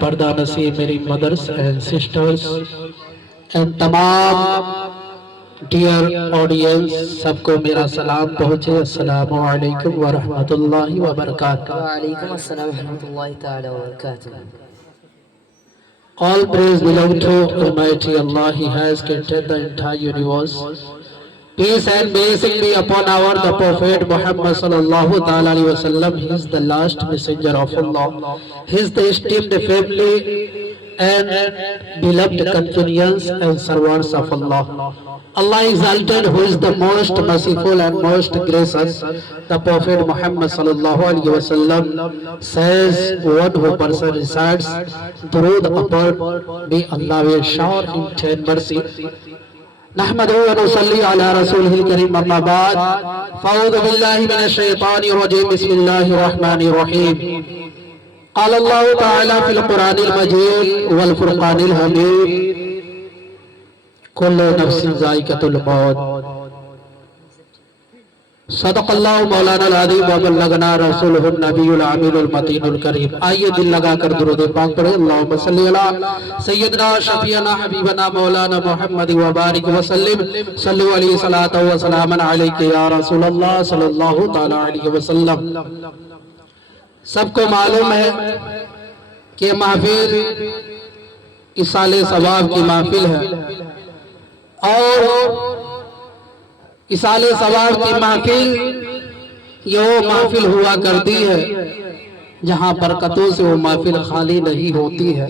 پردہ نصیب میری مدرس اینڈ سسٹرز اینڈ تمام ڈیئر آڈینس، سب کو میرا سلام پہنچے۔ السلام علیکم ورحمۃ اللہ وبرکاتہ۔ وعلیکم السلام ورحمۃ اللہ تعالی وبرکاتہ۔ All praise belong to Almighty Allah. He has created the entire universe. Peace and blessing be upon the Prophet Muhammad sallallahu ta'ala alayhi wa sallam. He is the last messenger of Allah. He is the esteemed family and beloved companions and servants of Allah. Allah exalted, who is the most merciful and most gracious. The Prophet Muhammad sallallahu alaihi wasallam says, one who person recites durood upon me, Allah will shower him 10 mercy. نحمده ونصلي على رسوله الكريم أما بعد فأعوذ بالله من الشيطان الرجيم بسم الله الرحمن الرحيم قال الله تعالى في القرآن المجيد والفرقان الحميد كل نفس ذائقة الموت صدق اللہ مولانا العظیم وبلغنا رسولہ النبی العامل المتین الکریم۔ آئیے دل لگا کر درود پاک پڑھیں۔ اللہم صلی علی سیدنا شفیعنا حبیبنا مولانا محمد وبارک وسلم صلو علیہ صلاۃ و سلام علیک یا رسول اللہ صلی اللہ تعالی علیہ وسلم۔ سب کو معلوم ہے کہ محفل ایصال ثواب کی محفل ہے، اور ایصال ثواب کی محفل یہ وہ محفل ہوا کرتی ہے جہاں برکتوں سے وہ محفل خالی نہیں ہوتی ہے۔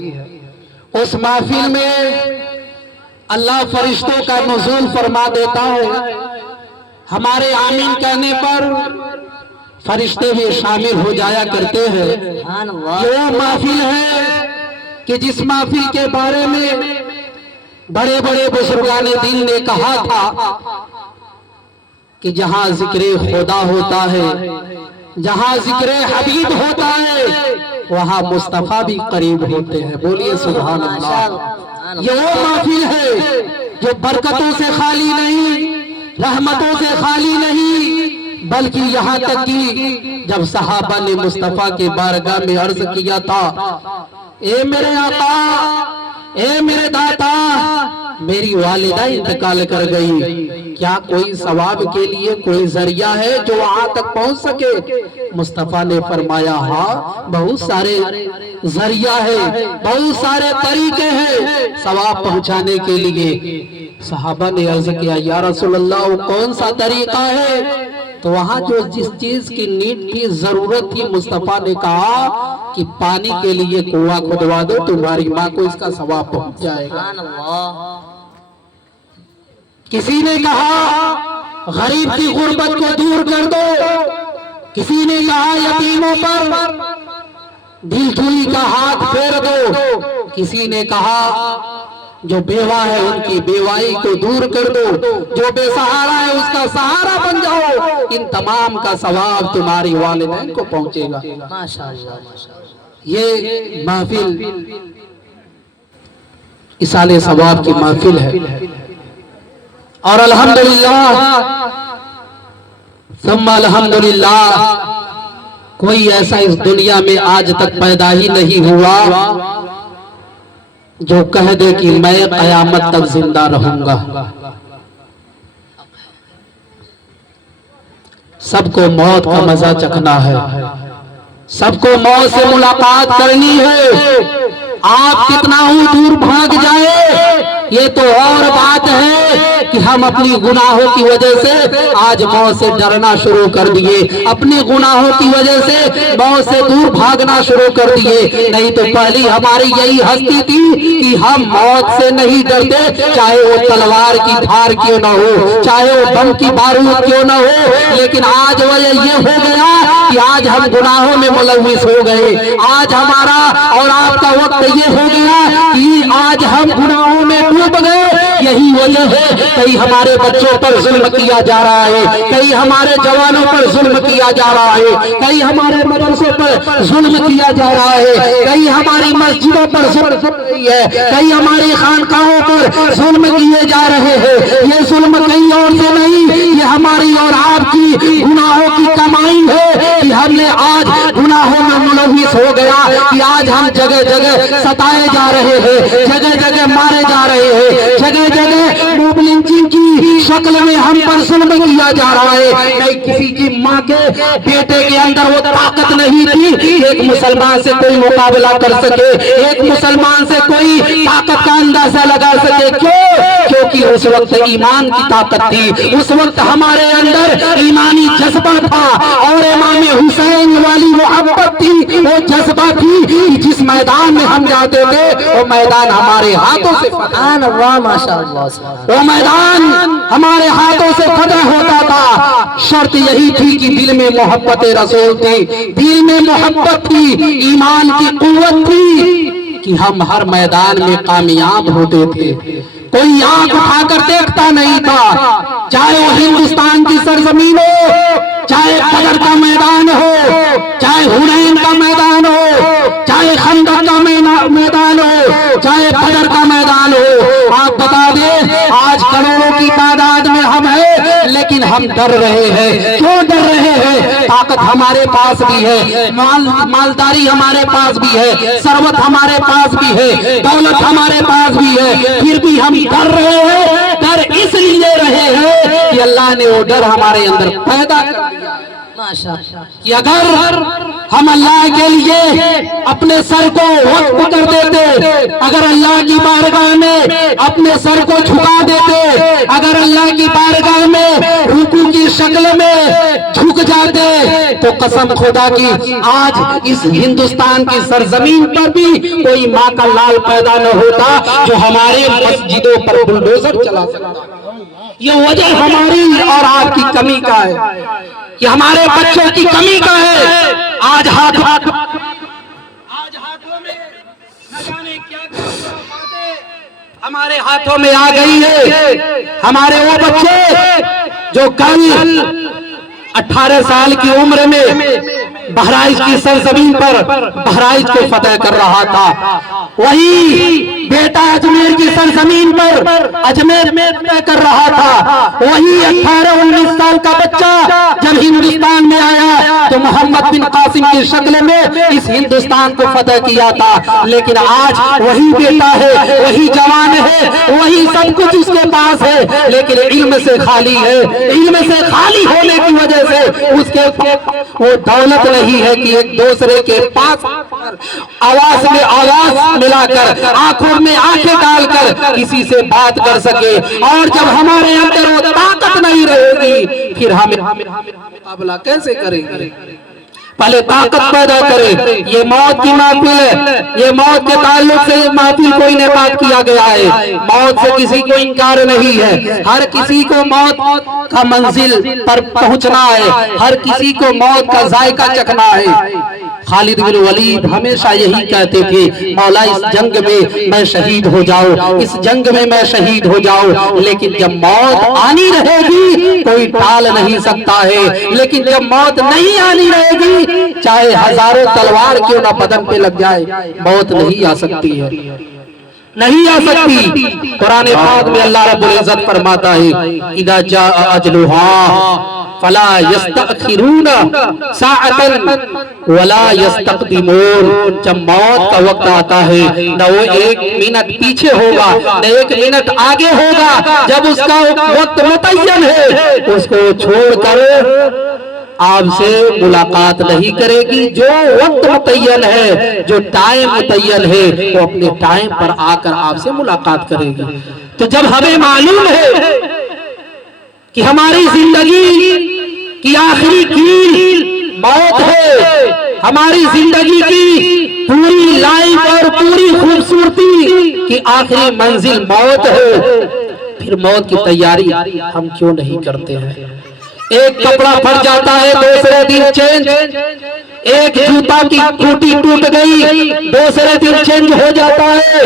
اس محفل میں اللہ فرشتوں کا نزول فرما دیتا ہے، ہمارے آمین کہنے پر فرشتے بھی شامل ہو جایا کرتے ہیں۔ یہ وہ محفل ہے کہ جس محفل کے بارے میں بڑے بڑے بزرگان دین نے کہا تھا کہ جہاں ذکر خدا ہوتا ہے، جہاں ذکر حبیب ہوتا ہے، وہاں مصطفیٰ بھی قریب ہوتے ہیں۔ بولیے سبحان اللہ۔ یہ وہ محفل ہے جو برکتوں سے خالی نہیں، رحمتوں سے خالی نہیں، بلکہ یہاں تک کہ جب صحابہ نے مصطفیٰ کے بارگاہ میں عرض کیا تھا، اے میرے آقا، اے میرے داتا، میری والدہ انتقال کر گئی، کیا کوئی ثواب کے لیے کوئی ذریعہ ہے جو وہاں تک پہنچ سکے؟ مصطفیٰ نے فرمایا، ہاں بہت سارے ذریعہ ہے، بہت سارے طریقے ہیں ثواب پہنچانے کے لیے۔ صحابہ نے عرض کیا، یا رسول اللہ وہ کون سا طریقہ ہے؟ تو وہاں جو جس چیز کی نیڈ تھی، ضرورت تھی، مصطفیٰ نے کہا کہ پانی کے لیے کنواں کھدوا دو، تمہاری ماں کو اس کا ثواب پہنچ جائے گا۔ کسی نے کہا غریب کی غربت کو دور کر دو، کسی نے کہا یتیموں پر دل جوئی کا ہاتھ پھیر دو، کسی نے کہا جو بیوہ ہے ان کی بیوائی کو دور کر دو، جو بے سہارا ہے اس کا سہارا بن جاؤ، ان تمام کا ثواب تمہاری والدین کو پہنچے گا۔ یہ محفل ایصال ثواب کی محفل ہے، اور الحمدللہ ثم الحمدللہ کوئی ایسا اس دنیا میں آج تک پیدا ہی نہیں ہوا جو کہہ دے کہ میں قیامت تک زندہ رہوں گا۔ سب کو موت کا مزہ چکھنا ہے، سب کو موت سے ملاقات کرنی ہے۔ آپ کتنا ہی دور بھاگ جائے، یہ تو اور بات ہے کہ ہم اپنی گناہوں کی وجہ سے آج موت سے ڈرنا شروع کر دیے، اپنی گناہوں کی وجہ سے موت سے دور بھاگنا شروع کر دیے۔ نہیں تو پہلی ہماری یہی ہستی تھی کہ ہم موت سے نہیں ڈرتے، چاہے وہ تلوار کی دھار کیوں نہ ہو، چاہے وہ بم کی بارود کیوں نہ ہو، لیکن آج وجہ یہ ہو گیا کہ آج ہم گناہوں میں ملوث ہو گئے۔ آج ہمارا اور آپ کا وقت یہ ہو گیا کہ آج ہم گناہوں میں ڈوب گئے۔ یہی وجہ ہے، کئی ہمارے بچوں پر ظلم کیا جا رہا ہے، کئی ہمارے جوانوں پر ظلم کیا جا رہا ہے، کئی ہمارے مدرسوں پر ظلم کیا جا رہا ہے، کئی ہماری مسجدوں پر ظلم ہو رہی ہے، کئی ہماری خانقاہوں پر ظلم کیے جا رہے ہیں۔ یہ ظلم کہیں اور سے نہیں، یہ ہماری اور آپ کی گناہوں کی کمائی ہے۔ کہ ہم نے آج گناہوں میں ملوث ہو گیا کہ آج ہم جگہ جگہ ستائے جا رہے ہیں، جگہ جگہ مارے جا رہے ہیں، جگہ جگہ موب لنچنگ کی شکل میں ہم پر ظلم کیا جا رہا ہے۔ نہیں کسی کی ماں کے بیٹے کے اندر وہ طاقت نہیں تھی کہ ایک مسلمان سے کوئی مقابلہ کر سکے، ایک مسلمان سے کوئی طاقت کا اندازہ لگا سکے۔ کیوں؟ کیونکہ اس وقت ایمان کی طاقت تھی، اس وقت ہمارے اندر ایمانی جذبہ تھا، اور امام حسین والی محبت تھی، وہ جذبہ تھی کہ جس میدان میں ہم جاتے تھے وہ میدان ہمارے ہاتھوں سے سبحان اللہ ماشاء اللہ وہ میدان ہمارے ہاتھوں سے فتح ہوتا تھا۔ شرط یہی تھی کہ دل میں محبت رسول تھی، دل میں محبت تھی، ایمان کی قوت تھی کہ ہم ہر میدان میں کامیاب ہوتے تھے۔ کوئی آنکھ اٹھا کر دیکھتا نہیں تھا، چاہے وہ ہندوستان کی سرزمین ہو، چاہے بدر کا میدان ہو، چاہے حنین کا میدان ہو، چاہے خندق کا میدان ہو، چاہے بدر کا میدان ہو۔ آپ بتا دیں آج کروڑوں کی تعداد میں ہم ہیں، لیکن ہم ڈر رہے ہیں۔ کیوں ڈر رہے ہیں؟ طاقت ہمارے پاس بھی ہے، مالداری ہمارے پاس بھی ہے، ثروت ہمارے پاس بھی ہے، دولت ہمارے پاس بھی ہے، پھر بھی ہم ڈر رہے ہیں۔ ڈر اس لیے رہے ہیں کہ اللہ نے وہ ڈر ہمارے اندر پیدا کر دیا کہ اگر ہم اللہ کے لیے اپنے سر کو وقف کر دیتے، اگر اللہ کی بارگاہ میں اپنے سر کو جھکا دیتے، اگر اللہ کی بارگاہ میں رکوع کی شکل میں جھک جاتے، تو قسم خدا کی آج اس ہندوستان کی سرزمین پر بھی کوئی ماں کا لال پیدا نہ ہوتا جو ہمارے مسجدوں پر بلڈوزر چلا سکتا۔ یہ وجہ ہماری اور آپ کی کمی کا ہے، یہ ہمارے بچوں کی کمی کا ہے۔ آج ہاتھوں میں نہ جانے کیا باتیں ہمارے ہاتھوں میں آ گئی ہے۔ ہمارے وہ بچے جو کل 18 سال کی عمر میں بہرائچ کی سرزمین پر بہرائچ کو فتح کر رہا تھا، وہی بیٹا اجمیر کی سرزمین پر اجمیر میں فتح کر رہا تھا، وہی 18-19 سال کا بچہ جب ہندوستان میں آیا تو محمد بن قاسم کی شکل میں اس ہندوستان کو فتح کیا تھا۔ لیکن آج وہی بیٹا ہے، وہی جوان ہے، وہی سب کچھ اس کے پاس ہے، لیکن علم سے خالی ہے۔ علم سے خالی ہونے کی وجہ سے اس کے وہ دولت نہیں ہے کہ ایک دوسرے کے پاس آواز میں آواز ملا کر، آنکھوں میں آنکھیں ڈال کر کسی سے بات کر سکے۔ اور جب ہمارے اندر وہ طاقت نہیں رہے گی پھر ہم مقابلہ کیسے کریں گے؟ پہلے طاقت پیدا کرے۔ یہ موت کی محفل ہے، یہ موت کے تعلق سے محفل کو انعقاد کیا گیا ہے۔ موت سے کسی کو انکار نہیں ہے، ہر کسی کو موت کا منزل پر پہنچنا ہے، ہر کسی کو موت کا ذائقہ چکھنا ہے۔ خالد بن ولید ہمیشہ یہی کہتے تھے، مولا اس جنگ میں میں شہید ہو جاؤں، اس جنگ میں میں شہید ہو جاؤں، لیکن جب موت آنی رہے گی کوئی ٹال نہیں سکتا ہے، لیکن جب موت نہیں آنی رہے گی چاہے ہزاروں تلوار کیوں نہ بدن پہ لگ جائے موت نہیں آ سکتی ہے، نہیں آ سکتی۔ قرآن پاک میں اللہ رب العزت فرماتا ہے اذا جاء اجلها فلا يستأخرون ساعة ولا يستقدمون۔ جب موت کا وقت آتا ہے نہ وہ ایک منٹ پیچھے ہوگا نہ ایک منٹ آگے ہوگا، جب اس کا وقت متعین ہے اس کو چھوڑ کر آپ سے ملاقات نہیں کرے گی۔ جو وقت متعین ہے، جو ٹائم متعین ہے، وہ اپنے ٹائم پر آ کر آپ سے ملاقات کرے گی۔ تو جب ہمیں معلوم ہے کہ ہماری زندگی کی آخری کیل موت ہے، ہماری زندگی کی پوری لائف اور پوری خوبصورتی کی آخری منزل موت ہے، پھر موت کی تیاری ہم کیوں نہیں کرتے ہیں؟ ایک کپڑا پھٹ جاتا ہے دوسرے دن چینج، ایک جوتا کی ٹوٹی ٹوٹ گئی دوسرے دن چینج ہو جاتا ہے،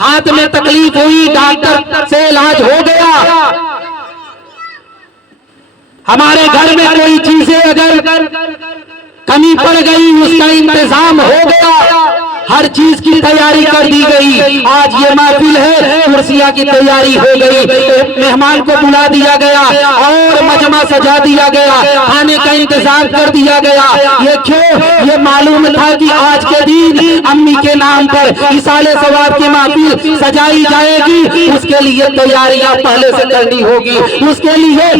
ہاتھ میں تکلیف ہوئی ڈاکٹر سے علاج ہو گیا، ہمارے گھر میں کوئی چیزیں اگر کمی پڑ گئی اس کا انتظام ہو گیا، ہر چیز کی تیاری کر دی گئی. آج یہ محفل ہے, کرسیاں کی تیاری ہو گئی, مہمان کو بلا دیا گیا اور مجمع سجا دیا گیا, کھانے کا انتظام کر دیا گیا. یہ کیوں؟ یہ معلوم تھا کہ آج کے دن امی کے نام پر ایصال ثواب کی محفل سجائی جائے گی. اس کے لیے تیاریاں پہلے سے کرنی ہوگی, اس کے لیے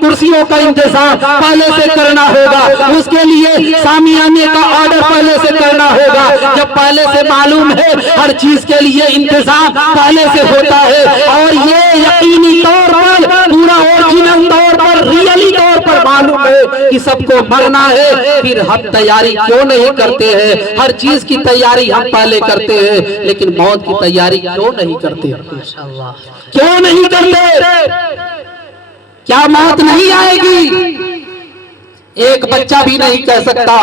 کرسیوں کا انتظام پہلے سے کرنا ہوگا, اس کے لیے سامیانے کا آرڈر پہلے سے کرنا ہوگا. جب پہلے سے معلوم ہے ہر چیز کے لیے انتظام پہلے سے ہوتا ہے, اور یہ یقینی طور پر پورا اوریجنل طور پر ریئلی طور پر معلوم ہے کہ سب کو مرنا ہے, پھر ہم تیاری کیوں نہیں کرتے ہیں؟ ہر چیز کی تیاری ہم پہلے کرتے ہیں, لیکن موت کی تیاری کیوں نہیں کرتے؟ کیوں نہیں کرتے؟ کیا موت نہیں آئے گی؟ ایک بچہ بھی نہیں کہہ سکتا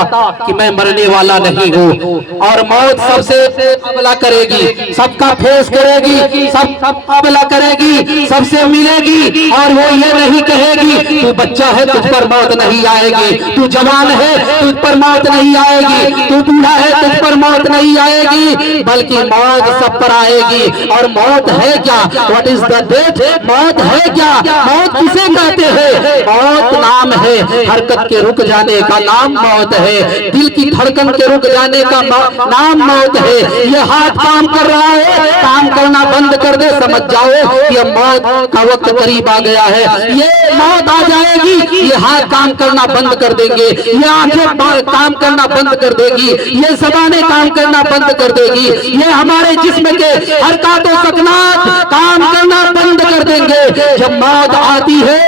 کہ میں مرنے والا نہیں ہوں, اور موت سب سے مقابلہ کرے گی, سب کا فیس کرے گی, سب مقابلہ کرے گی, سب سے ملے گی, اور وہ یہ نہیں کہے گی تو بچہ ہے تجھ پر موت نہیں آئے گی, تو جوان ہے تجھ پر موت نہیں آئے گی, تو بوڑھا ہے تجھ پر موت نہیں آئے گی, بلکہ موت سب پر آئے گی. اور موت ہے کیا؟ What is the death? موت ہے کیا؟ موت کسے کہتے ہیں؟ موت نام ہے, حرکت کے رک جانے کا نام موت ہے, دل کی دھڑکن کے رک جانے کا نام موت ہے. یہ ہاتھ کام کر رہا ہے, کام کرنا بند کر دے, سمجھ جاؤ کہ موت کا وقت قریب آ گیا ہے. یہ موت آ جائے گی, یہ ہاتھ کام کرنا بند کر دیں گے, یہ آنکھیں کام کرنا بند کر دے گی, یہ زبانیں کام کرنا بند کر دے گی, یہ ہمارے جسم کے حرکات و سکنات کام کرنا بند کر دیں گے. جب موت آتی ہے,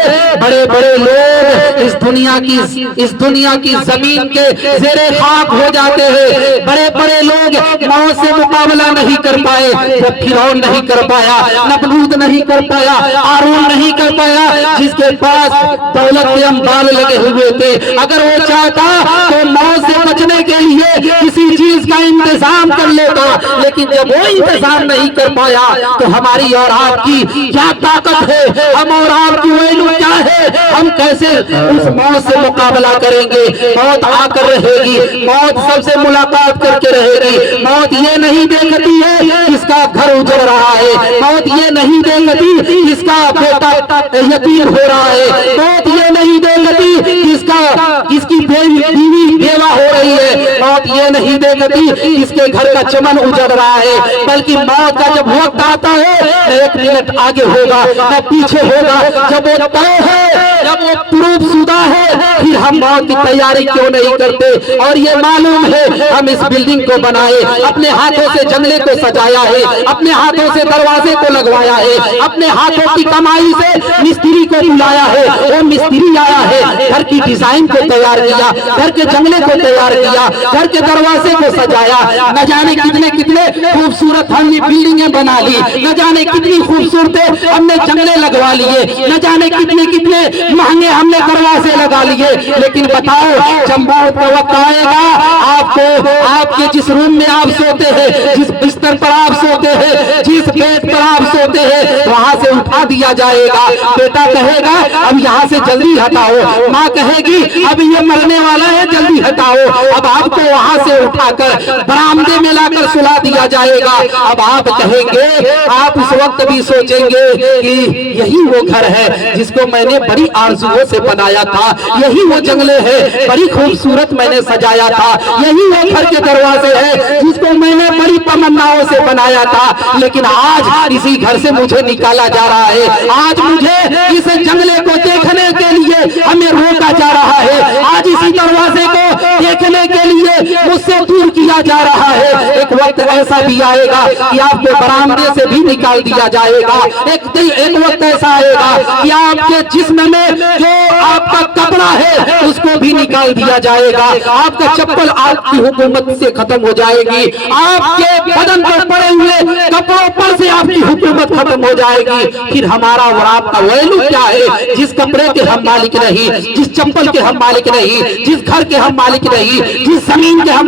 بڑے بڑے لوگ اس دنیا کی زمین کے زیر خاک ہو جاتے ہیں. بڑے بڑے لوگ موت سے مقابلہ نہیں کر پائے. وہ فرعون نہیں کر پایا, نمرود نہیں کر پایا, ہارون نہیں کر پایا, جس کے پاس دولت کے انبار لگے ہوئے تھے. اگر وہ چاہتا تو موت سے بچنے کے لیے کسی چیز کا انتظام کر لیتا, لیکن جب وہ انتظام نہیں کر پایا تو ہماری اور آپ کی کیا طاقت ہے, ہم اور آپ کی ویلو کیا ہے, ہم کیسے اس موت سے مقابلہ کریں گے؟ موت آ کر رہے گی, موت سب سے ملاقات کر کے رہے گی. موت یہ نہیں دیکھتی ہے جس کا گھر اجڑ رہا ہے, موت یہ نہیں دیکھتی جس کا بیٹا یتیم ہو رہا ہے, موت یہ نہیں دیکھتی جس کی بیوی بیوہ ہو رہی ہے, موت یہ نہیں دیکھتی جس کے گھر کا چمن اجڑ رہا ہے, بلکہ موت کا جب وقت آتا ہے, ایک منٹ آگے ہوگا نہ پیچھے ہوگا. جب وہ طے ہے, جب وہ پروف شدہ ہے, پھر ہم موت کی تیاری کیوں نہیں کرتے؟ اور یہ معلوم ہے, ہم اس بلڈنگ کو بنائے, اپنے ہاتھوں سے جنگلے کو سجایا ہے, اپنے ہاتھوں سے دروازے کو لگوایا ہے, اپنے ہاتھوں کی کمائی سے مستری کو بلایا ہے, وہ مستری آیا ہے, گھر کی ڈیزائن کو تیار کیا, گھر کے جنگلے کو تیار کیا, گھر کے دروازے کو سجایا. نہ جانے کتنے کتنے خوبصورت ہم نے بلڈنگیں بنا لی, نہ جانے کتنی خوبصورت ہم نے جنگلے لگوا لیے, نہ جانے کتنے کتنے مہنگے ہم نے دروازے لگا لیے. لیکن بتاؤ, جب موت کا وقت آئے گا, آپ کو آپ کے جس روم میں آپ سوتے ہیں, جس بستر پر آپ سوتے ہیں, جس بیڈ پر آپ سوتے ہیں, وہاں سے اٹھا دیا جائے گا. بیٹا کہے گا اب یہاں سے جلدی ہٹاؤ, ماں کہے گی اب یہ مرنے والا ہے جلدی ہٹاؤ. اب آپ کو وہاں سے اٹھا کر برآمدے میں لا کر سلا دیا جائے گا. اب آپ کہیں گے, آپ اس وقت بھی سوچیں گے کہ یہی وہ گھر ہے جس کو میں نے بڑی آرزوؤں سے بنایا تھا, یہی وہ جنگلے ہے بڑی خوبصورت میں نے سجایا تھا, یہی وہ گھر کے دروازے ہیں جس کو میں نے بڑی تمناؤں سے بنایا تھا. لیکن آج اسی گھر سے مجھے نکالا جا رہا ہے, آج مجھے اس جنگلے کو دیکھنے کے لیے ہمیں روکا جا رہا ہے, آج اسی دروازے کو دیکھنے کے لیے مجھ سے دور کیا جا رہا ہے. ایک وقت ایسا بھی آئے گا کہ آپ کو برآمدے سے بھی نکال دیا جائے گا. ایک وقت ایسا آئے گا کہ آپ کے جسم میں جو آپ کا کپڑا ہے اس کو بھی نکال دیا جائے گا. آپ کا چپل آپ کی حکومت سے ختم ہو جائے گی, آپ کے بدن پر پڑے ہوئے کپڑوں پر سے آپ کی حکومت ختم ہو جائے گی. پھر ہمارا اور آپ کا ویلو کیا ہے, جس کپڑے کے ہم مالک نہیں, جس چپل کے ہم مالک نہیں, جس گھر کے ہم مالک نہیں, جس زمین کے ہم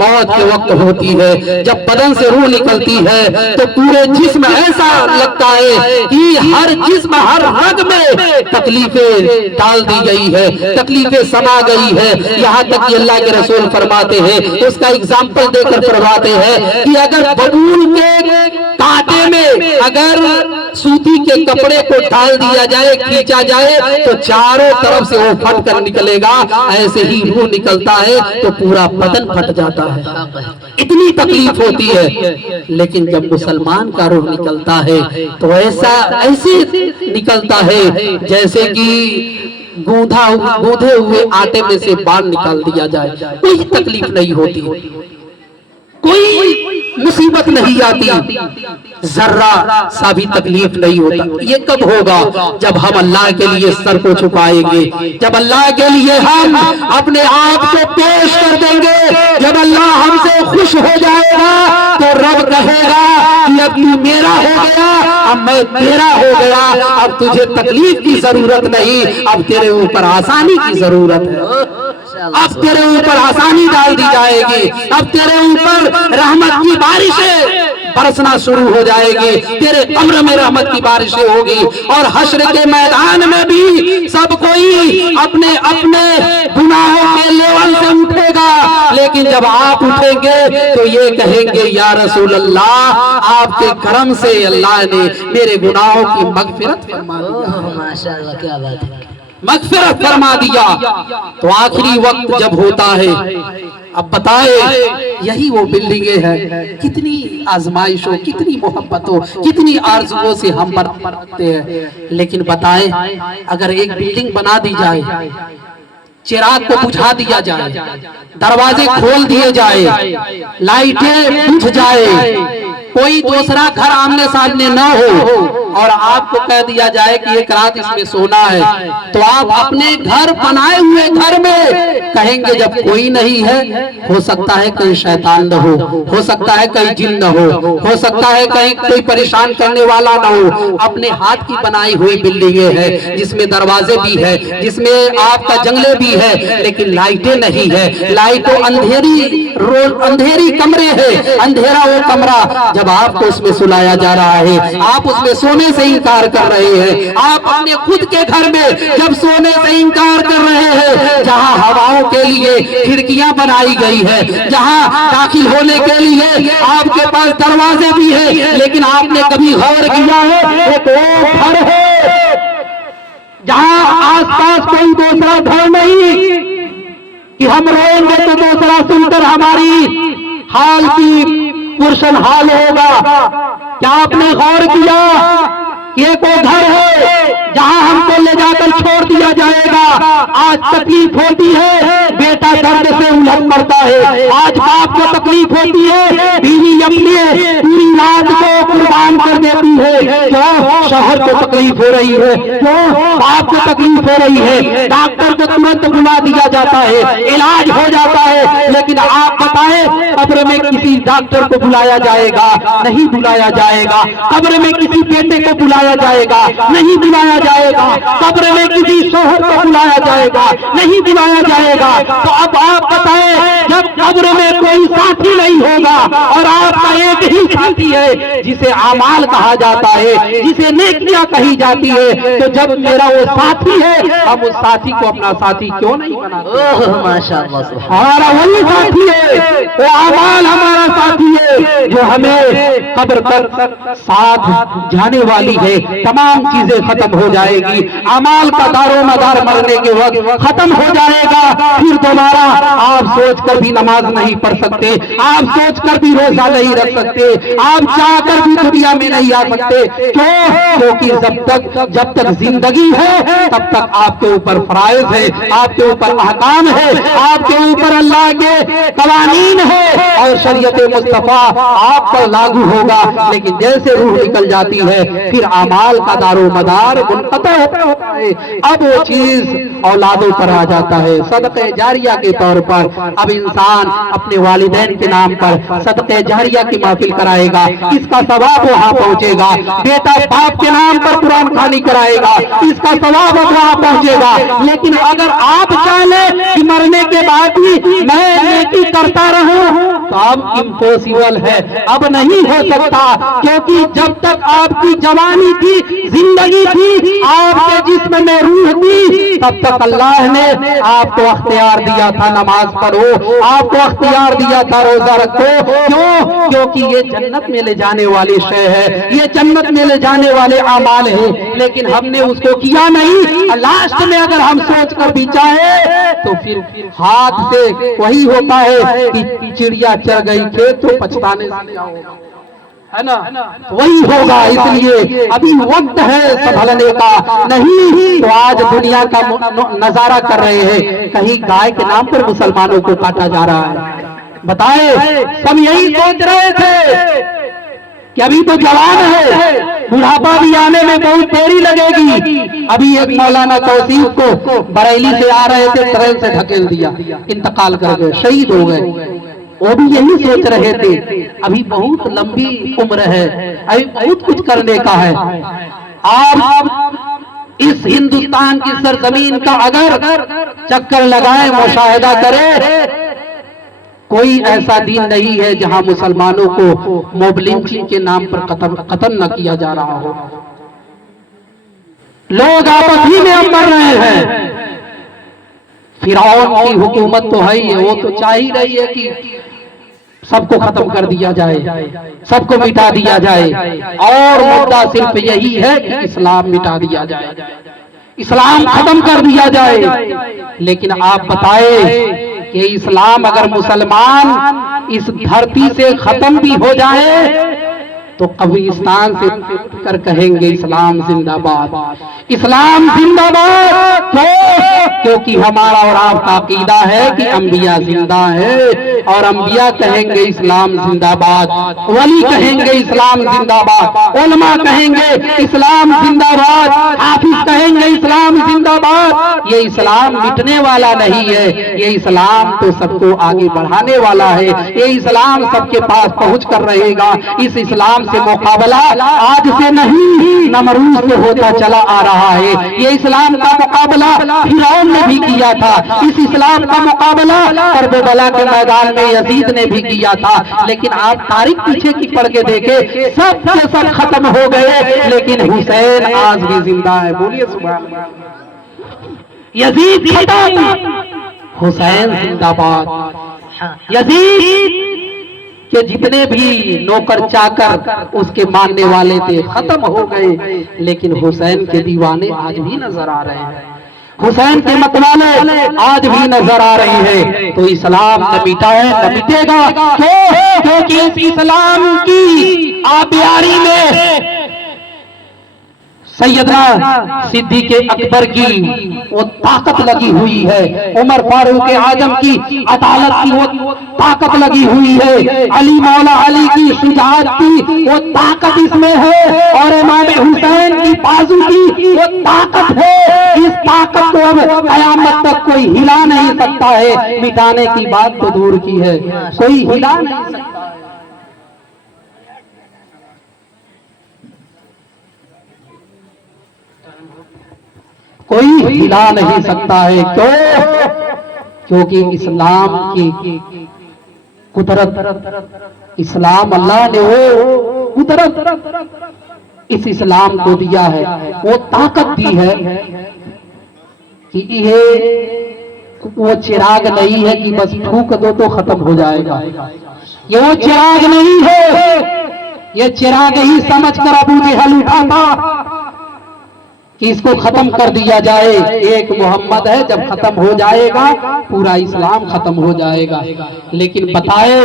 موت کے وقت ہوتی ہے. جب بدن سے روح نکلتی ہے تو پورے جسم ایسا لگتا ہے کہ ہر جسم ہر رگ میں تکلیفیں ڈال دی گئی ہے, تکلیفیں سما گئی ہے. یہاں تک کہ اللہ کے رسول فرماتے ہیں, اس کا اگزامپل دے کر فرماتے ہیں کہ اگر ببول کے کانٹے میں اگر سوتی کے کپڑے کو ڈال دیا جائے, کھینچا جائے تو چاروں طرف سے وہ پھٹ کر نکلے گا. ایسے ہی روح نکلتا ہے تو پورا بدن پھٹ جاتا ہے, اتنی تکلیف ہوتی ہے. لیکن جب مسلمان کا روح نکلتا ہے تو ایسے نکلتا ہے جیسے کہ گوندھے ہوئے آٹے میں سے بال نکال دیا جائے. کوئی تکلیف نہیں ہوتی, کوئی مصیبت نہیں آتی, ذرہ سا بھی تکلیف نہیں ہوتا. یہ کب ہوگا؟ جب ہم اللہ کے لیے سر کو چھپائیں گے, جب اللہ کے لیے ہم اپنے آپ کو پیش کر دیں گے, جب اللہ ہم سے خوش ہو جائے گا تو رب کہے گا کہ اب تو میرا ہو گیا, اب میں تیرا ہو گیا, اب تجھے تکلیف کی ضرورت نہیں, اب تیرے اوپر آسانی کی ضرورت ہے. اب تیرے اوپر آسانی ڈال دی جائے گی, اب تیرے اوپر رحمت کی بارشیں برسنا شروع ہو جائے گی, تیرے قبر میں رحمت کی بارشیں ہوگی. اور حشر کے میدان میں بھی سب کوئی اپنے اپنے گناہوں کے لیول سے اٹھے گا, لیکن جب آپ اٹھیں گے تو یہ کہیں گے یا رسول اللہ, آپ کے کرم سے اللہ نے میرے گناہوں کی مغفرت فرما دیا. ماشاءاللہ, کیا بات ہے, مغفرت فرما دیا. تو آخری وقت جب ہوتا ہے, اب بتائے یہی وہ بلڈنگیں ہیں, کتنی آزمائشوں, کتنی محبتوں, کتنی آرزوؤں سے ہم برتے ہیں. لیکن بتائیں اگر ایک بلڈنگ بنا دی جائے, چراغ کو بجھا دیا جائے, دروازے کھول دیے جائے, لائٹیں بجھ جائے, کوئی دوسرا گھر آمنے سامنے نہ ہو اور آپ کو کہہ دیا جائے کہ ایک رات اس میں سونا ہے, تو آپ اپنے گھر بنائے ہوئے گھر میں کہیں گے جب کوئی نہیں ہے, ہو سکتا ہے کہیں شیطان نہ ہو سکتا ہے کہیں جن نہ ہو سکتا ہے کہیں کوئی پریشان کرنے والا نہ ہو. اپنے ہاتھ کی بنائی ہوئی بلڈنگیں ہیں جس میں دروازے بھی ہے, جس میں آپ کا جنگلے بھی ہے, لیکن لائٹیں نہیں ہے. لائٹوں اندھیری کمرے ہے, اندھیرا وہ کمرہ. جب آپ کو اس میں سلایا جا رہا ہے, آپ اس میں سونے سے انکار کر رہے ہیں. آپ اپنے خود کے گھر میں جب سونے سے انکار کر رہے ہیں, جہاں ہواؤں کے لیے کھڑکیاں بنائی گئی ہے, جہاں داخل ہونے کے لیے آپ کے پاس دروازے بھی ہیں, لیکن آپ نے کبھی غور کیا ہے ایک وہ گھر ہے جہاں آس پاس کوئی دوسرا گھر نہیں کہ ہم روئیں گے تو دوسرا سن کر ہماری حال کی پرشن حال ہوگا. کیا آپ نے غور کیا یہ کوئی گھر ہے جہاں ہم کو لے جا کر چھوڑ دیا جائے گا؟ آج تکلیف ہوتی ہے, بیٹا درد سے الجھ پڑتا ہے. آج باپ کو تکلیف ہوتی ہے, بیوی اپنے پوری رات کو قربان کر دیتی ہے. جو شوہر کو تکلیف ہو رہی ہے, جو باپ کو تکلیف ہو رہی ہے, ڈاکٹر کو ترنت بلا دیا جاتا ہے, علاج ہو جاتا ہے. لیکن آپ بتائیں قبر میں کسی ڈاکٹر کو بلایا جائے گا؟ نہیں بلایا جائے گا. قبر میں کسی بیٹے کو بلایا جائے گا؟ نہیں بلایا جائے گا. قبر میں کسی شوہر کو بلایا جائے گا؟ نہیں بلایا جائے گا. تو اب آپ بتائیں جب قبر میں کوئی ساتھی نہیں ہوگا اور آپ کا ایک ہی ساتھی ہے جسے اعمال کہا جاتا ہے, جسے نیکیاں کہی جاتی ہے, تو جب میرا وہ ساتھی ہے ہم اس ساتھی کو اپنا ساتھی کیوں نہیں بناتے؟ ماشاءاللہ, ہمارا وہی ساتھی ہے, وہ اعمال ہمارا ساتھی ہے جو ہمیں قبر تک ساتھ جانے والی ہے. تمام چیزیں ختم ہو جائے گی, اعمال کا دار و مدار مرنے کے وقت ختم ہو جائے گا. پھر دوبارہ آپ سوچ کر بھی نماز نہیں پڑھ سکتے, آپ سوچ کر بھی روزہ نہیں رکھ سکتے, آپ چاہ کر بھی دنیا میں نہیں آ سکتے. کیوں؟ کیونکہ جب تک زندگی ہے تب تک آپ کے اوپر فرائض ہے, آپ کے اوپر احکام ہے, آپ کے اوپر اللہ کے قوانین ہے اور شریعت مصطفیٰ آپ پر لاگو ہوگا. لیکن جیسے روح نکل جاتی ہے پھر اعمال کا دار و مدار منقطع ہوتا ہے. اب وہ چیز اولادوں پر آ جاتا ہے. صدقہ جاریہ کے طور پر اب انسان اپنے والدین کے نام پر صدقہ جاریہ کی محفل کرائے گا، اس کا ثواب وہاں پہنچے گا۔ بیٹا باپ کے نام پر قرآن خوانی کرائے گا، اس کا ثواب وہاں پہنچے گا۔ لیکن اگر آپ چاہیں کہ مرنے کے بعد بھی میں نیکی کرتا رہوں تو اب امپوسیبل ہے، اب نہیں ہو سکتا، کیونکہ جب تک آپ کی جوانی تھی، زندگی تھی، آپ کے جسم میں روح تھی، تب تک اللہ نے آپ کو اختیار دیا تھا نماز پڑھو، آپ کو اختیار دیا تھا روزہ رکھو۔ کیوں؟ کیونکہ یہ جنت میں لے جانے والی شے ہے، یہ جنت میں لے جانے والے اعمال ہیں، لیکن ہم نے اس کو کیا نہیں۔ لاسٹ میں اگر ہم سوچ کر بھی چاہے تو پھر ہاتھ سے وہی ہوتا ہے کہ چڑیا چر گئی کھیت تو پچھتانے سے کیا ہوگا، ہے نا؟ وہی ہوگا۔ اس لیے ابھی وقت ہے سنبھلنے کا، نہیں تو آج دنیا کا نظارہ کر رہے ہیں، کہیں گائے کے نام پر مسلمانوں کو کاٹا جا رہا ہے۔ بتائے سب یہی سوچ رہے تھے کہ ابھی تو جوان ہے، بڑھاپا بھی آنے میں بہت دیری لگے گی۔ ابھی ایک مولانا توصیف کو بریلی سے آ رہے تھے، ٹرین سے دھکیل دیا، انتقال کر گئے، شہید ہو گئے۔ وہ بھی یہی سوچ رہے تھے ابھی بہت لمبی عمر ہے، ابھی بہت کچھ کرنے کا ہے۔ آپ اس ہندوستان کی سرزمین کا اگر چکر لگائیں، مشاہدہ کریں، کوئی ایسا دین نہیں ہے جہاں مسلمانوں کو موب لنچنگ کے نام پر قتل نہ کیا جا رہا ہو۔ لوگ آپس ہی میں اب مر رہے ہیں۔ فرعون کی حکومت تو ہے ہی ہے، وہ تو چاہ ہی رہی ہے کہ سب کو ختم کر دیا جائے، سب کو مٹا دیا جائے، اور مدعا صرف یہی ہے کہ اسلام مٹا دیا جائے، اسلام ختم کر دیا جائے۔ لیکن آپ بتائیں کہ اسلام اگر مسلمان اس دھرتی سے ختم بھی ہو جائے تو قبرستان سے کر کہیں گے اسلام زندہ باد، اسلام زندہ باد۔ کیونکہ ہمارا اور آپ کا عقیدہ ہے کہ انبیاء زندہ ہیں، اور انبیاء کہیں گے اسلام زندہ باد، ولی کہیں گے اسلام زندہ باد، علماء کہیں گے اسلام زندہ باد، حافظ کہیں گے اسلام زندہ باد۔ یہ اسلام مٹنے والا نہیں ہے، یہ اسلام تو سب کو آگے بڑھانے والا ہے، یہ اسلام سب کے پاس پہنچ کر رہے گا۔ اس اسلام سے مقابلہ آج سے نہیں، نمرود سے ہوتا چلا آ رہا ہے۔ یہ اسلام کا مقابلہ فرعون نے بھی کیا تھا، اس اسلام کا مقابلہ کربلا کے میدان میں یزید نے بھی کیا تھا، لیکن آپ تاریخ پیچھے کی پڑھ کے دیکھیں، سب کے سب ختم ہو گئے، لیکن حسین آج بھی زندہ ہے۔ بولیے سبحان اللہ۔ یزید ختم، حسین زندہ باد۔ یزید کہ جتنے بھی نوکر چاکر اس کے ماننے والے تھے ختم ہو گئے، لیکن حسین کے دیوانے آج بھی نظر آ رہے ہیں، حسین کے متوالے آج بھی نظر آ رہی ہے۔ تو اسلام نہ مٹا ہے نہ مٹے گا، کیونکہ اس اسلام کی آبیاری میں سیدنا صدیق اکبر کی وہ طاقت لگی ہوئی ہے، عمر فاروق اعظم کی عدالت کی وہ طاقت لگی ہوئی ہے، علی مولا علی کی شجاعت کی وہ طاقت اس میں ہے، اور امام حسین کی بازو کی وہ طاقت ہے۔ اس طاقت کو اب قیامت تک کوئی ہلا نہیں سکتا ہے، مٹانے کی بات تو دور کی ہے، کوئی ہلا نہیں سکتا ہے۔ کوئی ہلا نہیں سکتا ہے، کیونکہ اسلام کی قدرت، اسلام اللہ نے وہ قدرت اس اسلام کو دیا ہے، وہ طاقت دی ہے کہ یہ وہ چراغ نہیں ہے کہ بس پھونک دو تو ختم ہو جائے گا، یہ وہ چراغ نہیں ہے، یہ چراغ ہی سمجھ کر ابو جہل اٹھا تھا کہ اس کو ختم کر دیا جائے۔ ایک محمد ہے، جب ختم ہو جائے گا پورا اسلام ختم ہو جائے گا۔ لیکن بتائے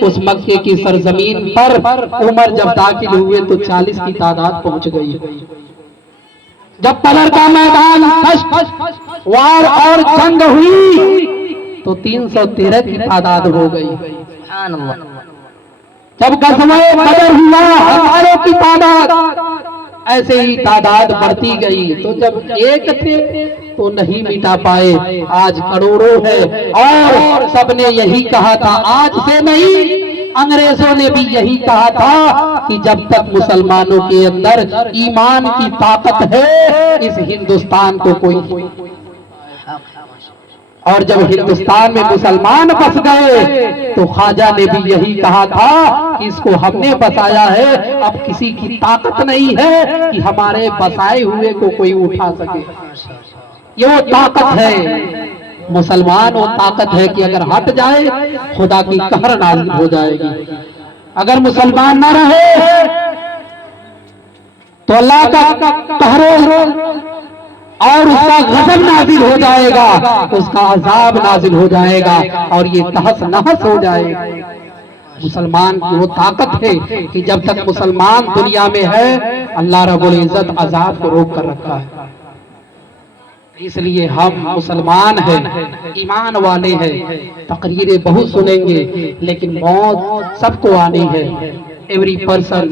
اس مکے کی سرزمین پر عمر جب داخل ہوئے تو 40 کی تعداد پہنچ گئی۔ جب بدر کا میدان وار اور جنگ ہوئی تو 313 کی تعداد ہو گئی۔ جب غزوہ بدر ہوا ہزاروں کی تعداد، ایسے ہی تعداد بڑھتی گئی، تو جب ایک تھے تو نہیں مٹا پائے، آج کروڑوں ہے، اور سب نے یہی کہا تھا آج سے نہیں انگریزوں نے بھی یہی کہا تھا کہ جب تک مسلمانوں کے اندر ایمان کی طاقت ہے اس ہندوستان کو کوئی، اور جب ہندوستان میں مسلمان بس گئے تو خواجہ نے بھی یہی کہا تھا کہ اس کو ہم نے بسایا ہے، اب کسی کی طاقت نہیں ہے کہ ہمارے بسائے ہوئے کو کوئی اٹھا سکے۔ یہ وہ طاقت ہے، مسلمان وہ طاقت ہے کہ اگر ہٹ جائے خدا کی قہر نازل ہو جائے گی، اگر مسلمان نہ رہے تو اللہ کا قہر اور اس کا غضب نازل ہو جائے گا، اس کا عذاب نازل ہو جائے گا اور یہ تہس نہس ہو جائے گا۔ مسلمان کی وہ طاقت ہے کہ جب تک مسلمان دنیا میں ہے اللہ رب العزت عذاب کو روک کر رکھا ہے۔ اس لیے ہم مسلمان ہیں، ایمان والے ہیں، تقریریں بہت سنیں گے لیکن موت سب کو آنی ہے۔ Every person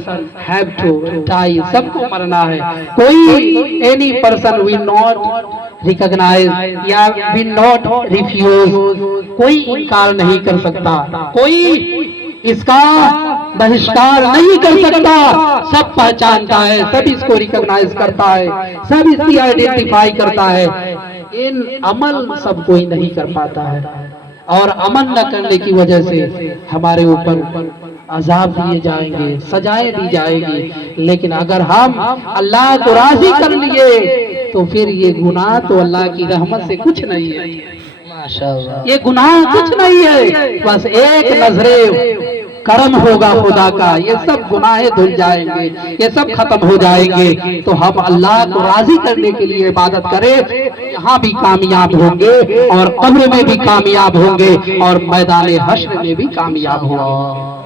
have to die, سب کو مرنا ہے۔ کوئی any person will not recognise یا ول ناٹ ریفیوز، کوئی انکار نہیں کر سکتا، کوئی اس کا بہشکار نہیں کر سکتا، سب پہچانتا ہے، سب اس کو ریکگنائز کرتا ہے، سب اس کی آئیڈینٹیفائی کرتا ہے، ان عمل سب کوئی نہیں کر پاتا ہے، اور عمل نہ کرنے کی وجہ سے ہمارے اوپر عذاب دیے جائیں گے، سزائیں دی جائے گی۔ لیکن اگر ہم اللہ کو راضی کر لیے تو پھر یہ گناہ تو اللہ کی رحمت سے کچھ نہیں ہے، یہ گناہ کچھ نہیں ہے، بس ایک نظر کرم ہوگا خدا کا، یہ سب گناہیں دھل جائیں گے، یہ سب ختم ہو جائیں گے۔ تو ہم اللہ کو راضی کرنے کے لیے عبادت کریں، یہاں بھی کامیاب ہوں گے اور قبر میں بھی کامیاب ہوں گے اور میدان حشر میں بھی کامیاب ہوں گے۔